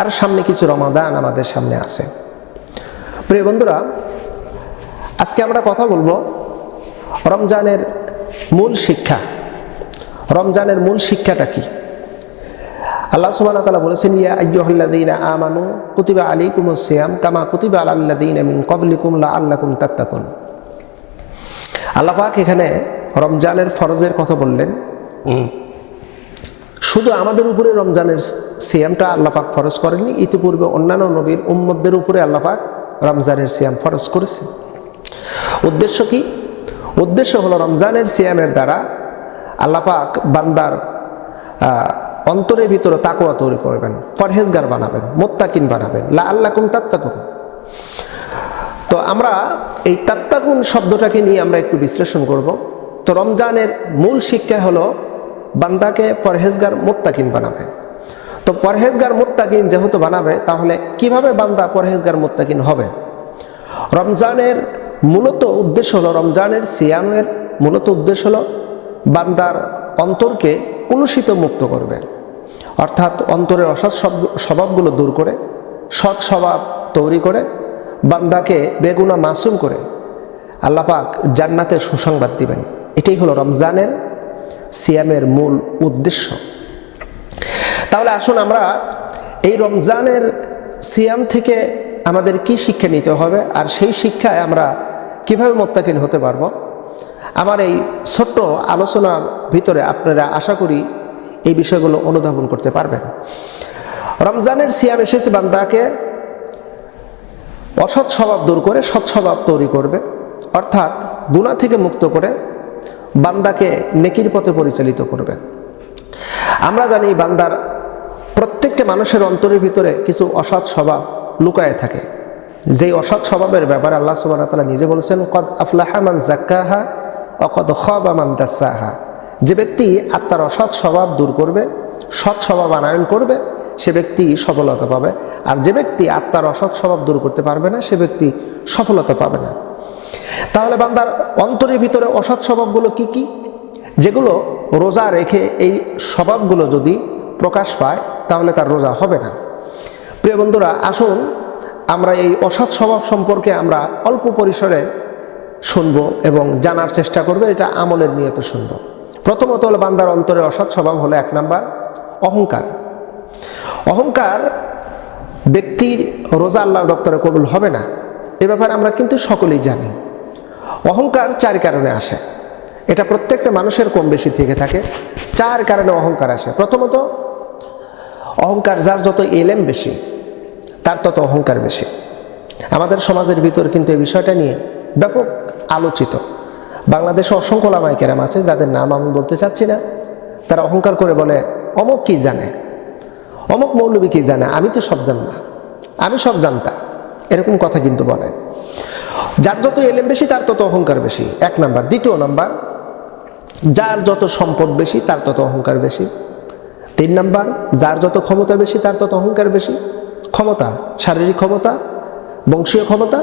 আর সামনে কিছু রমাদান আমাদের সামনে আছে। প্রিয় বন্ধুরা, আজকে আমরা কথা বলবো রমজানের মূল শিক্ষা। রমজানের মূল শিক্ষাটা কি? আল্লাহ সুবহানাহু ওয়া তাআলা বলেছেন, ইয়া আইয়ুহাল্লাযীনা আমানু কুতিবা আলাইকুমুস সিয়াম কামা কুতিবা আলাল্লাযীনা মিন ক্বাবলিকুম লাআল্লাকুম তাত্তাকুন। আল্লাহ পাক এখানে রমজানের ফরজের কথা বললেন। শুধু আমাদের উপরে রমজানের সিয়ামটা আল্লাহ পাক ফরজ করেননি, ইতিপূর্বে অন্যান্য নবীর উম্মতদের উপরে আল্লাহ পাক রমজানের সিয়াম ফরজ করেছেন। উদ্দেশ্য কি? উদ্দেশ্য হলো রমজানের সিয়ামের দ্বারা আল্লাহ পাক বান্দার অন্তরের ভিতরে তাকওয়া তৈরি করবেন, পরহেজগার বানাবেন, মুত্তাকিন বানাবেন, লাআল্লাকুম তাত্তাকুন। তো আমরা এই তাত্তাকুন শব্দটাকে নিয়ে আমরা একটু বিশ্লেষণ করব। তো রমজানের মূল শিক্ষা হলো বান্দাকে পরহেজগার মুত্তাকিন বানাবে। তো পরহেজগার মুত্তাকিন যেহেতু বানাবে, তাহলে কিভাবে বান্দা পরহেজগার মুত্তাকিন হবে? রমজানের মূলত উদ্দেশ্য হলো, রমজানের সিয়ামের মূলত উদ্দেশ্য হলো বান্দার অন্তরকে কলুষিত মুক্ত করবে, অর্থাৎ অন্তরের অসৎ স্বভাবগুলো দূর করে সৎ স্বভাব তৈরি করে বান্দাকে বেগুনা মাসুম করে আল্লাহ পাক জান্নাতের সুসংবাদ দিবেন। এটাই হলো রমজানের সিয়ামের মূল উদ্দেশ্য। তাহলে আসুন আমরা এই রমজানের সিয়াম থেকে আমাদের কি শিক্ষা নিতে হবে, আর সেই শিক্ষায় আমরা কিভাবে মুত্তাকিন হতে পারবো, আমার এই ছোট্ট আলোচনার ভিতরে আপনারা আশা করি এই বিষয়গুলো অনুধাবন করতে পারবেন। রমজানের সিয়াম এসেছে বান্দাকে অসৎ স্বভাব দূর করে সৎ স্বভাব তৈরি করবে, অর্থাৎ গুনাহ থেকে মুক্ত করে বান্দাকে নেকির পথে পরিচালিত করবে। আমরা জানি বান্দার প্রত্যেকটা মানুষের অন্তরের ভিতরে কিছু অসৎ স্বভাব লুকায়ে থাকে। যেই অসৎ স্বভাবের ব্যাপারে আল্লাহ সুবহানাহু ওয়া তাআলা নিজে বলেছেন, কদ আফলাহা মান যাক্কাহা ওয়া কদ খাবা মান দাসসাহা। যে ব্যক্তি আত্মার অসৎ স্বভাব দূর করবে, সৎ স্বভাব আনয়ন করবে, সে ব্যক্তি সফলতা পাবে। আর যে ব্যক্তি আত্মার অসৎ স্বভাব দূর করতে পারবে না, সে ব্যক্তি সফলতা পাবে না। তাহলে বান্দার অন্তরের ভিতরে অসৎ স্বভাবগুলো কি কি? যেগুলো রোজা রেখে এই স্বভাবগুলো যদি প্রকাশ পায়, তাহলে তার রোজা হবে না। প্রিয় বন্ধুরা, আসুন আমরা এই অসৎ স্বভাব সম্পর্কে আমরা অল্প পরিসরে শুনবো এবং জানার চেষ্টা করবো। এটা আমলের নিয়তে শুনবো। প্রথমত হলো বান্দার অন্তরে অসৎ স্বভাব হলো 1 নাম্বার অহংকার। অহংকার ব্যক্তির রোজা আল্লাহর দপ্তরে কবুল হবে না, এ ব্যাপারে আমরা কিন্তু সকলেই জানি। অহংকার 4 কারণে আসে। এটা প্রত্যেকটা মানুষের কম বেশি থেকে থাকে। 4 কারণে অহংকার আসে। প্রথমত, অহংকার, যার যত এলেম বেশি তার তত অহংকার বেশি। আমাদের সমাজের ভিতর কিন্তু এই বিষয়টা নিয়ে ব্যাপক আলোচিত। বাংলাদেশে অসংখ্য ওলামায়ে কেরাম আছে, যাদের নাম আমি বলতে চাচ্ছি না। তারা অহংকার করে বলে, অমুক কি জানে, অমুক মৌলবী কি জানে, আমি তো সব জানি না, আমি সব জানতাম, এরকম কথা কিন্তু বলে। যার যত এলেম বেশি তার তত অহংকার বেশি, 1 নাম্বার। দ্বিতীয় নাম্বার, যার যত সম্পদ বেশি তার তত অহংকার বেশি। 3 নাম্বার, যার যত ক্ষমতা বেশি তার তত অহংকার বেশি। ক্ষমতা, শারীরিক ক্ষমতা, বংশীয় ক্ষমতা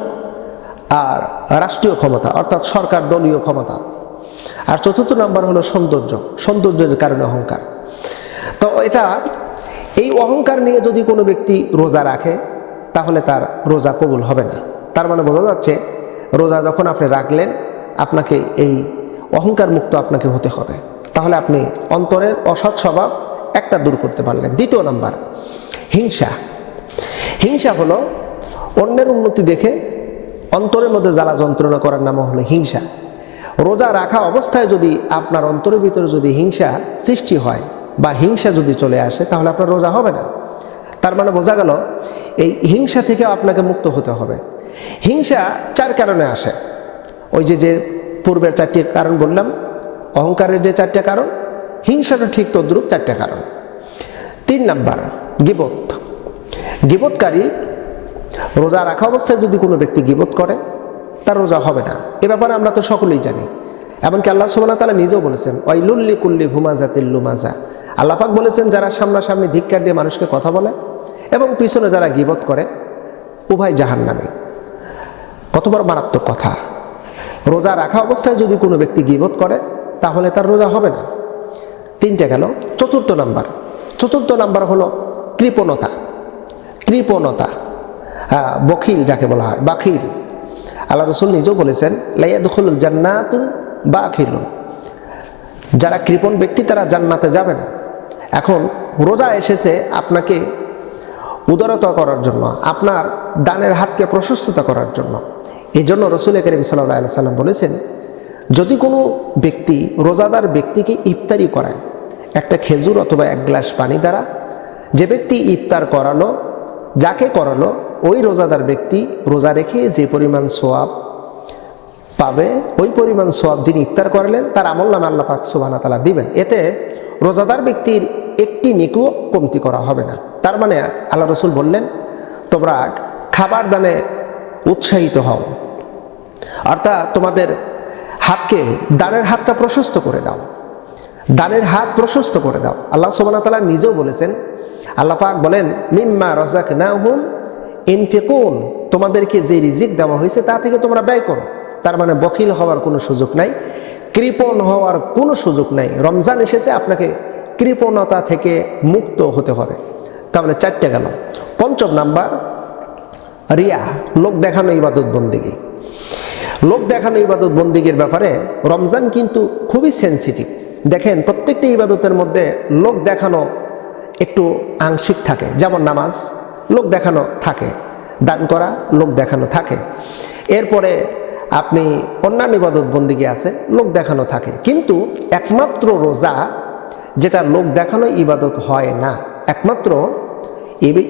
আর রাষ্ট্রীয় ক্ষমতা, অর্থাৎ সরকার দলীয় ক্ষমতা। আর 4র্থ নাম্বার হলো সৌন্দর্য, সৌন্দর্যের কারণে অহংকার। তো এই অহংকার নিয়ে যদি কোনো ব্যক্তি রোজা রাখে, তাহলে তার রোজা কবুল হবে না। তার মানে বোঝা যাচ্ছে, রোজা যখন আপনি রাখলেন, আপনাকে এই অহংকার মুক্ত আপনাকে হতে হবে। তাহলে আপনি অন্তরের অসৎ স্বভাব একটা দূর করতে পারলেন। দ্বিতীয় নাম্বার, হিংসা। হিংসা হলো অন্যের উন্নতি দেখে অন্তরের মধ্যে জ্বালা যন্ত্রণা করার নাম হলো হিংসা। রোজা রাখা অবস্থায় যদি আপনার অন্তরের ভিতরে যদি হিংসা সৃষ্টি হয় বা হিংসা যদি চলে আসে, তাহলে আপনার রোজা হবে না। তার মানে বোঝা গেল, এই হিংসা থেকে আপনাকে মুক্ত হতে হবে। হিংসা 4 কারণে আসে। ওই যে পূর্বের 4টি কারণ বললাম, অহংকারের যে 4টা কারণ, হিংসাটা ঠিক তদ্রূপ 4টা কারণ। 3 নাম্বার, গীবত। গীবতকারী, রোজা রাখা অবস্থায় যদি কোনো ব্যক্তি গীবত করে, তার রোজা হবে না। এ ব্যাপারে আমরা তো সকলেই জানি। এমনকি আল্লাহ সুবহানাহু ওয়া তাআলা নিজেও বলেছেন, ওয়াইলুল লিকুল্লি হুমাযাতিল লুমাযা। আল্লাহ পাক বলেছেন, যারা সামনাসামনি ধিক্কার দিয়ে মানুষকে কথা বলে এবং পিছনে যারা গীবত করে, উভয় জাহান্নামী। কত বড় মারাত্মক কথা! রোজা রাখা অবস্থায় যদি কোনো ব্যক্তি গীবত করে, তাহলে তার রোজা হবে না। 3টে গেল। 4র্থ নাম্বার হলো কৃপণতা। কৃপণতা, বখিল যাকে বলা হয়, বাখিল। আল্লাহ রসুল নিজেও বলেছেন লা ইয়াদখুলুল জান্নাতুন বাখিলুন, যারা কৃপণ ব্যক্তি তারা জান্নাতে যাবে না। এখন রোজা এসেছে আপনাকে উদারতা করার জন্য, আপনার দানের হাতকে প্রশস্ততা করার জন্য। এই জন্য রসুল করিম সাল্লাল্লাহু আলাইহি সাল্লাম বলেছেন, যদি কোনো ব্যক্তি রোজাদার ব্যক্তিকে ইফতারি করায় একটা খেজুর অথবা এক গ্লাস পানি দ্বারা, যে ব্যক্তি ইফতার করালো, যাকে করালো ওই রোজাদার ব্যক্তি রোজা রেখে যে পরিমাণ সোয়াব পাবে, ওই পরিমাণ সোয়াব যিনি ইফতার করালেন তার আমলনামে আল্লাহ পাক সুবহানাহু ওয়া তাআলা দিবেন। এতে রোজাদার ব্যক্তির একটি নেকিও কমতি করা হবে না। তার মানে আল্লাহ রসুল বললেন, তোমরা খাবার দানে উৎসাহিত হও, অর্থাৎ তোমাদের হাতকে, দানের হাতটা প্রশস্ত করে দাও, দানের হাত প্রশস্ত করে দাও। আল্লাহ সুবহানাহু ওয়া তাআলা নিজেও বলেছেন, আল্লাহ পাক বলেন মিম্মা রাযাকনাহুম ইনফিকুন, তোমাদেরকে যে রিজিক দেওয়া হয়েছে তা থেকে তোমরা ব্যয় করো। তার মানে বখিল হওয়ার কোনো সুযোগ নাই, কৃপণ হওয়ার কোনো সুযোগ নাই। রমজান এসেছে, আপনাকে কৃপণতা থেকে মুক্ত হতে হবে। তাহলে 4টে গেল। 5ম নাম্বার রিয়া, লোক দেখানো ইবাদত বন্দেগী। লোক দেখানো ইবাদত বন্দেগীর ব্যাপারে রমজান কিন্তু খুবই সেন্সিটিভ। দেখেন প্রত্যেকটি ইবাদতের মধ্যে লোক দেখানো একটু আংশিক থাকে, যেমন নামাজ লোক দেখানো থাকে, দান করা লোক দেখানো থাকে, এরপরে আপনি অন্যান্য ইবাদত বন্দেগী আছে লোক দেখানো থাকে। কিন্তু একমাত্র রোজা যেটা লোক দেখানো ইবাদত হয় না, একমাত্র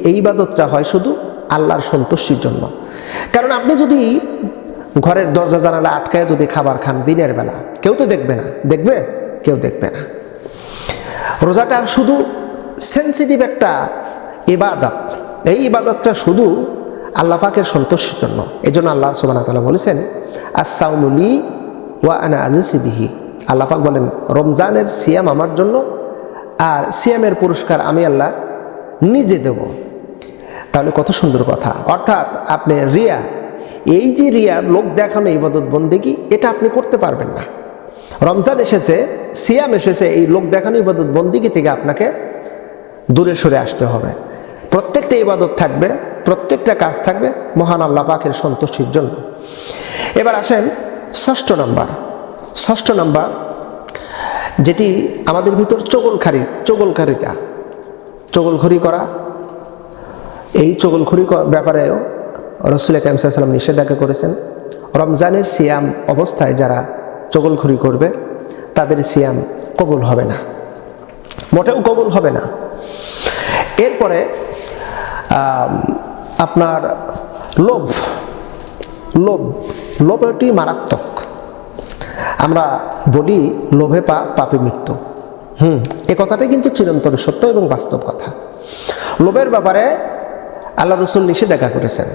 এই ইবাদতটা হয় শুধু আল্লাহর সন্তুষ্টির জন্য। কারণ আপনি যদি ঘরের দরজা জানালা আটকায় যদি খাবার খান দিনের বেলা, কেউ তো দেখবে না, দেখবে? কেউ দেখবে না। রোজাটা শুধু সেন্সিটিভ একটা ইবাদত, এই ইবাদতটা শুধু আল্লাহ পাকের সন্তুষ্টির জন্য। এই জন্য আল্লাহ সুবহানাহু ওয়া তাআলা বলেছেন আস-সাওমু লি ওয়া আনা আজিসু বিহি। আল্লাহ পাক বলেন রমজানের সিয়াম আমার জন্য, আর সিয়ামের পুরস্কার আমি আল্লাহ নিজে দেব। তাহলে কত সুন্দর কথা। অর্থাৎ আপনি রিয়া, এই যে রিয়া লোক দেখানো ইবাদত বন্দেগী, এটা আপনি করতে পারবেন না। রমজান এসেছে, সিয়াম এসেছে, এই লোক দেখানো ইবাদত বন্দেগী থেকে আপনাকে দূরে সরে আসতে হবে। প্রত্যেকটা ইবাদত থাকবে, প্রত্যেকটা কাজ থাকবে মহান আল্লাহ পাকের সন্তুষ্টির জন্য। এবার আসেন 6ষ্ঠ নাম্বার, যেটি আমাদের ভিতর চগলখড়ি করা। এই চগলখড়ি ব্যাপারেও রাসূল কারীম সাল্লাল্লাহু আলাইহি ওয়াসাল্লাম নিষেধাজ্ঞা করেছেন। রমজানের সিয়াম অবস্থায় যারা চগলখড়ি করবে তাদের সিয়াম কবুল হবে না, মোটেও কবুল হবে না। এরপরে আপনার লোভ এটি মারাত্মক। আমরা বলি লোভে পাপে মৃত্যু। এ কথাটাই কিন্তু চিরন্তন সত্য এবং বাস্তব কথা। লোভের ব্যাপারে আল্লাহ রাসূল নিষেধাজ্ঞা করেছেন।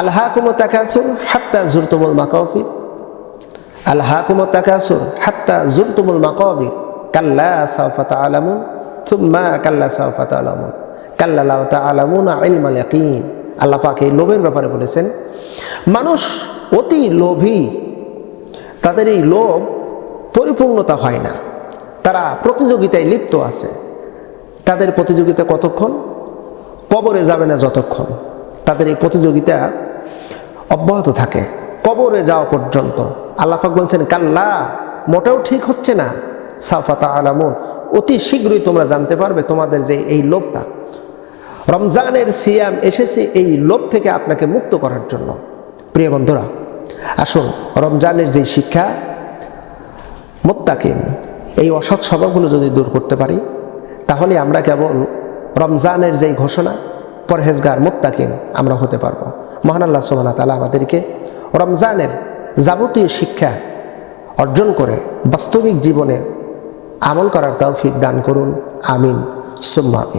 আলহাকুমুত তাকাসুর হাত্তা যুরতুমুল মাকাবির, আলহাকুমুত তাকাসুর হাত্তা যুরতুমুল মাকাবির, কাল্লা সাওফা তা'লামুন সুম্মা কাল্লা সাওফা তা'লামুন কাল্লা লাউ তা'লামুনা ইলমাল ইয়াকিন। আল্লাহ পাক এই লোভের ব্যাপারে বলেছেন, মানুষ অতি লোভী, তাদের এই লোভ পরিপূর্ণতা হয় না, তারা প্রতিযোগিতায় লিপ্ত আছে। তাদের প্রতিযোগিতা কতক্ষণ? কবরে যাবে না যতক্ষণ, তাদের এই প্রতিযোগিতা অব্যাহত থাকে কবরে যাওয়া পর্যন্ত। আল্লাহ পাক বলছেন কাল্লা, মোটেও ঠিক হচ্ছে না, সাওফা তা'লামুন, অতি শীঘ্রই তোমরা জানতে পারবে তোমাদের যে এই লোভটা। রমজানের সিয়াম এসেছে এই লোভ থেকে আপনাকে মুক্ত করার জন্য। প্রিয় বন্ধুরা, আসুন রমজানের যে শিক্ষা, মুত্তাকিন, এই অসৎ স্বভাবগুলো যদি দূর করতে পারি, তাহলে আমরা কেবল রমজানের যেই ঘোষণা পরহেজগার মুত্তাকিন আমরা হতে পারবো। মহান আল্লাহ সুবহানাহু ওয়া তাআলা আমাদেরকে রমজানের যাবতীয় শিক্ষা অর্জন করে বাস্তবিক জীবনে আমল করার তৌফিক দান করুন। আমিন সুম্মা আমিন।